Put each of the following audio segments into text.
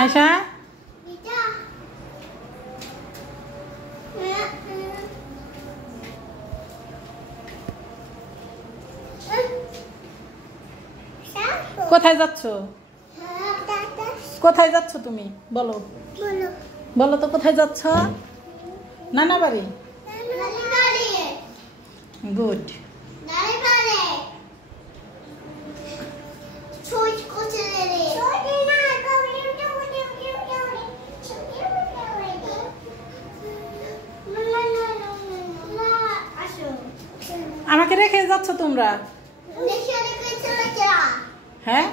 আয়শা কোথায় যাচ্ছ? কোথায় যাচ্ছ তুমি? বলো বলো তো কোথায় যাচ্ছ? নানা বাড়ি। গুড। আমাকে রেখে যাচ্ছ তোমরা? হ্যাঁ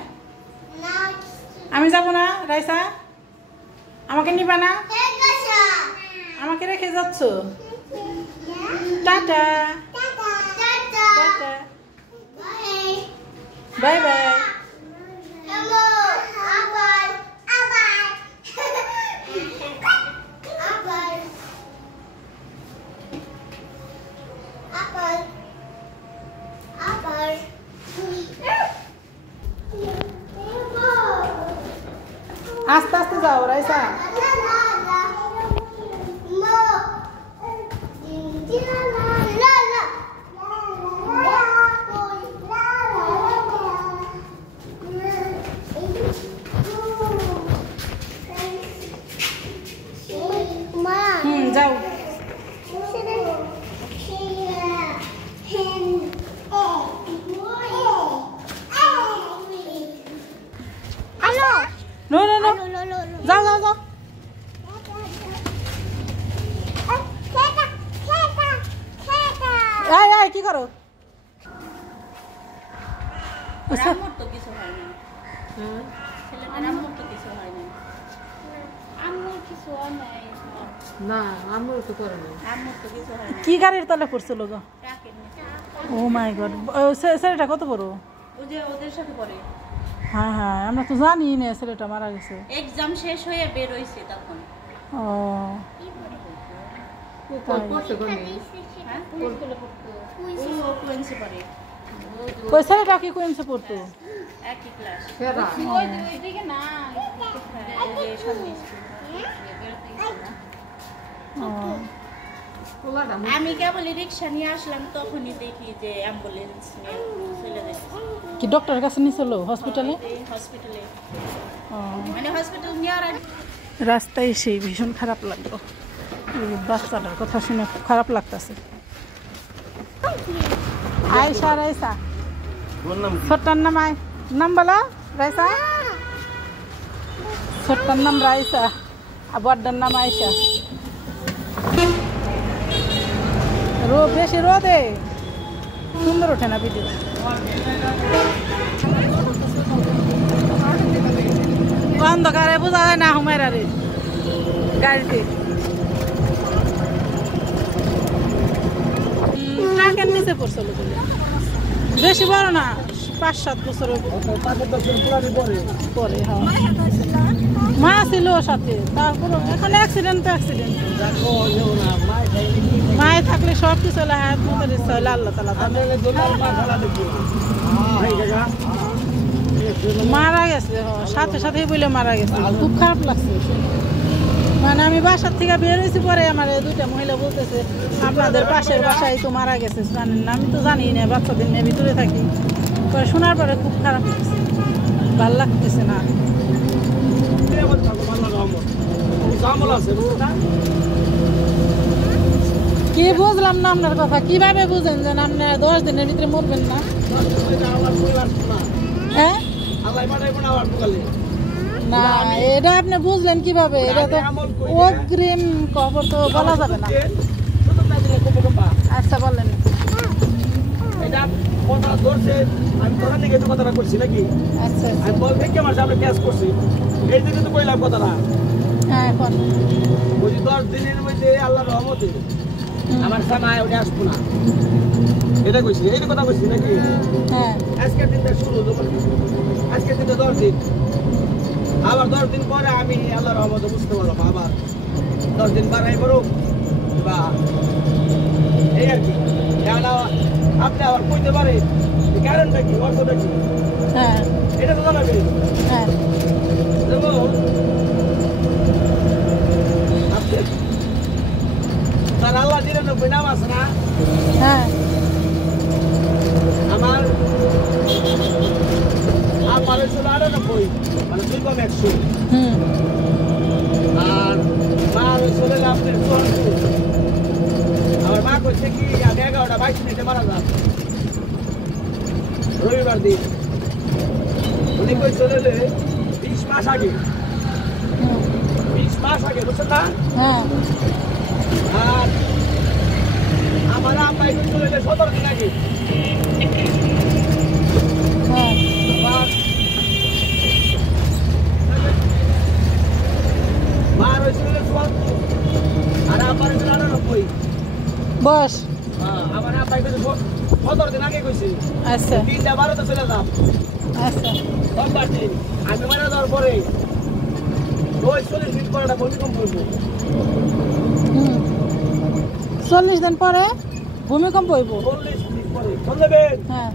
আমি যাবো না রাইসা? আমাকে নিবা না? আমাকে রেখে যাচ্ছ? Tata bye bye. আস্তে আস্তে যাও রাইসা। যাও। নো নো নো যাও যাও যাও। কি করো? কি গাড়ির তলে পড়ছিল গো? ও মাই গড। ছেলেটা কত বড়? ওদের সাথে পড়ে। হ্যাঁ হ্যাঁ আমরা তো জানি না ছেলেটা মারা গেছে। এক্সাম শেষ হয়ে বের হইছে তখন। ও ওই ছেলেটা কি কুইন্সে পড়তো? একই ক্লাস। আমি কেবল রিক্সা নিয়ে আসলাম তখনই দেখি যে অ্যাম্বুলেন্স নিয়ে চলে যাচ্ছে। কি ডক্টরের কাছে নিয়ে চলো হসপিটালে? হসপিটালে মানে হসপিটাল নেওয়ার রাস্তায় সেই ভীষণ খারাপ লাগলো। বাচ্চাটার কথা শুনে খুব খারাপ লাগতেছে। আয়শা রাইসা ছোট্টার নাম নাম বলো রাইসা। ছোট্টার নাম রাইসা আর বড়টার নাম আয়শা। বেশি রোদে সুন্দর ওঠে না ভিডিও। অন্ধকারে বোঝা যায় না হুমায়রারে গাড়িতে। ট্রাকের নিচে পড়ছিল বেশি বড় না ৫-৭ বছর পরে। হ্যাঁ মা ছিল সাথে। তারপর এখন অ্যাক্সিডেন্ট তো অ্যাক্সিডেন্ট। মায়ে থাকলে সব কিছু হাত মতো ইচ্ছা হলে আল্লাহ তালা মারা গেছে। সাথে সাথেই বলে মারা গেছে। খুব খারাপ লাগছে। মানে আমি বাসার থেকে বের হয়েছি পরে আমার দুইটা মহিলা বলতেছে আপনাদের পাশের বাসায় তো মারা গেছে জানেন না? আমি তো জানি না, বাচ্চাদের নিয়ে ভিতরে থাকি। পরে শোনার পরে খুব খারাপ লাগছে, ভাল লাগতেছে না। কি বুঝলাম না আপনার কথা? কিভাবে বুঝেন যে আপনার 10 দিনের ভিতরে মরবেন না? হ্যাঁ না এটা আপনি বুঝলেন কিভাবে? এটা তো অগ্রিম খবর তো বলা যাবে না। আচ্ছা বলেন। আচ্ছা হ্যাঁ এখন 10 দিনের মধ্যে আল্লাহর রহমতে আমার জামাই ওটা আসবো না, এটা কইছি। এই কথা কইছি নাকি? হ্যাঁ আজকের দিনটা শুরু, আজকের দিনটা 10 দিন, আবার 10 দিন পরে আমি আল্লাহর রহমতে বুঝতে পারলাম আবার 10 দিন বাড়াই করুক বা এই আর কি। আপনি আবার কইতে পারে কারণটা কি, অর্থটা কি? হ্যাঁ এটা তো জানাবেন। হ্যাঁ আমার হয়েছিল 98 মানে 2 কম 100 হুম আর মার হয়েছিল আপনার 74 আমার মা কইছে কি আগে 11টা 22 মিনিটে মারা যাবে রবিবার দিন উনি কইছিল 20 মাস আগে 20 মাস আগে বুঝছেন না হ্যাঁ আর আমার আব্বা কইছিল 17 দিন আগে হ্যাঁ আবার মার হয়েছিল 74 আর আব্বার হয়েছিল 98 বস আমার আব্বা কইছে 17 দিন আগে কইছে আচ্ছা 3টা 12তে চলে যাম আচ্ছা সোমবার দিন আমি মারা যাওয়ার পরে ওই 40 মিনিট পরে একটা ভূমিকম্প হইব হুম 40 দিন পরে ভূমিকম্প হইব 40 মিনিট পরে শুনলেন হ্যাঁ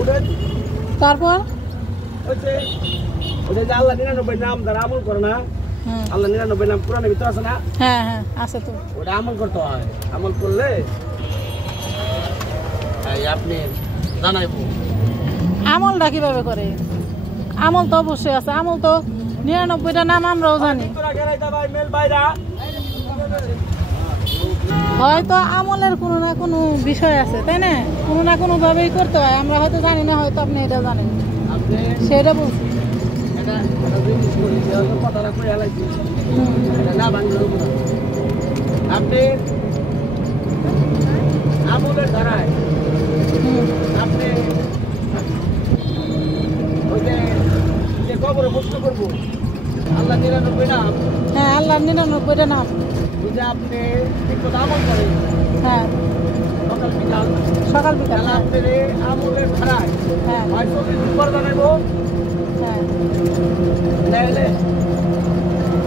উঠেন তারপর হচ্ছে ওই যে আল্লাহ 99 নাম দ্বারা আমল করে না হ্যাঁ আল্লাহ 99 নাম পুরাণের ভিতর আছে না হ্যাঁ হ্যাঁ আছে তো ওটা আমল করতে হয় আমল করলে এই আপনি জানাইবো আমলটা কিভাবে করে আমল তো অবশ্যই আছে আমল তো 99টা নাম আমরাও জানি তোরা গেরাইতা ভাই মেল বাইরা হয়তো আমলের কোনো না কোনো বিষয় আছে তাই না কোনো না কোনো ভাবেই করতে হয় আমরা হয়তো জানি না হয়তো আপনি এটা জানেন আপনি সেটা বলছি এটা জিনিস করি যে কথাটা কই আলাইছি হুম, এটা না বাংলা আপনি আমলের ধারায় হুম, আপনি ওই যে কবরে প্রশ্ন করবো আল্লাহ 99 নাম হ্যাঁ আল্লাহর 99টা নাম ওই যে আপনি ঠিক মতো আমল করেন হ্যাঁ সকাল বিকাল সকাল বিকাল তাহলে আপনার এই আমলের ধারায় হ্যাঁ হয় 40 দিন পর জানাইবো হ্যাঁ নাহলে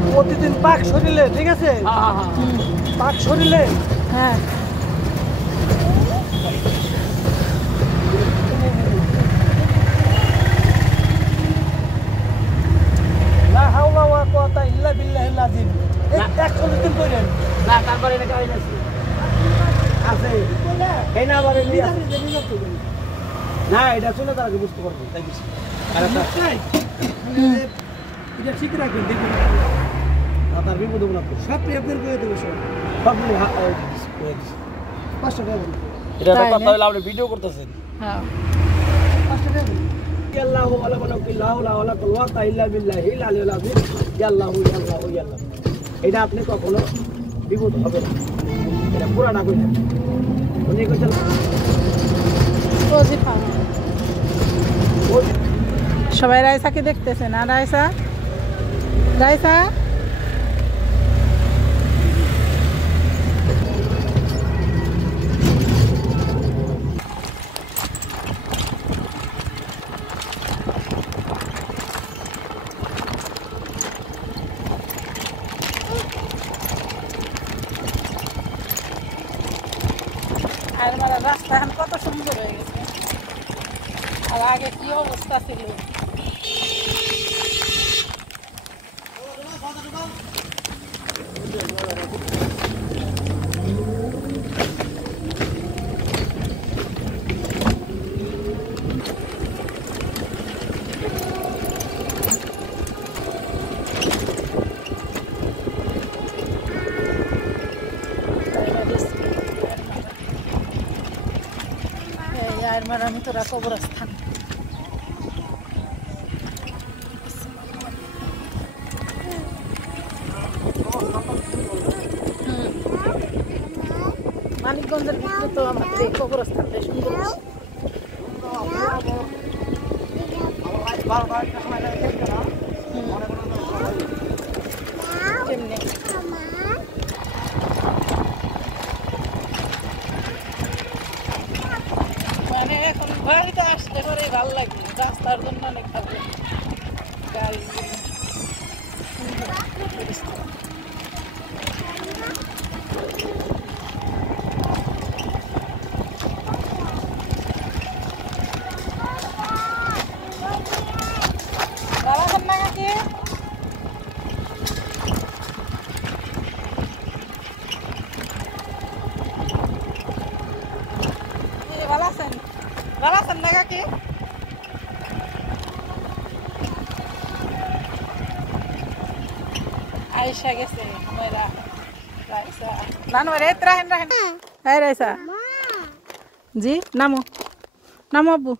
প্রতিদিন পাক শরীরে ঠিক আছে হ্যাঁ হ্যাঁ হুম, পাক শরীরে হ্যাঁ লা হাওলা ওয়া কুওয়াতা ইল্লা বিল্লাহিল আযীম 41 দিন করেন না তারপরে এটা কাহিনী আছে আছে এই না আবার এমনি আছে। না এটা শুনে তার আগে বুঝতে পারবো তাই কিছু আরেকটা এটা ঠিক রাখবেন দেখুন তার বিপদ হবো না তো সব আপনার করে দেবো সব সব 5 টাকা দেবেন এটা তো তাই কথা না? হলো আপনি ভিডিও করতেছেন হ্যাঁ 5 টাকা দেবেন আল্লাহু ওয়ালা কুল্লাহু লা ওয়ালা কুওয়াতা ইল্লা বিল্লাহিল আলিয়্যিল আযীম আল্লাহু আল্লাহু আল্লাহ এটা আপনি কখনো বিপদ হবে না এটা পুরাটা কইলেন উনি কইছেন ওজিফা সবাই রাইসাকে দেখতেছে না রাইসা রাইসা আর মানে রাস্তা এখন কত সুন্দর হয়ে গেছে আর আগে কি অবস্থা ছিল আর মারানি তোরা কবরস্থান মানিকগঞ্জের ভিতরে তো আমাদের এই কবরস্থানটা সুন্দর বেশি। কেমনে মানে এখন বাড়িতে আসলে পরে ভালো লাগে রাস্তার জন্য অনেক ভালো লাগে গাড়ি সুন্দর পরিস্থিতি। ভালো আছেন না কাকি? ভালো আছেন না কাকি? আয়েশা গেছে ময়রা রাইসা নানু রে রাহেন রাহেন হ্যাঁ রাইসা জি নামো নামো আব্বু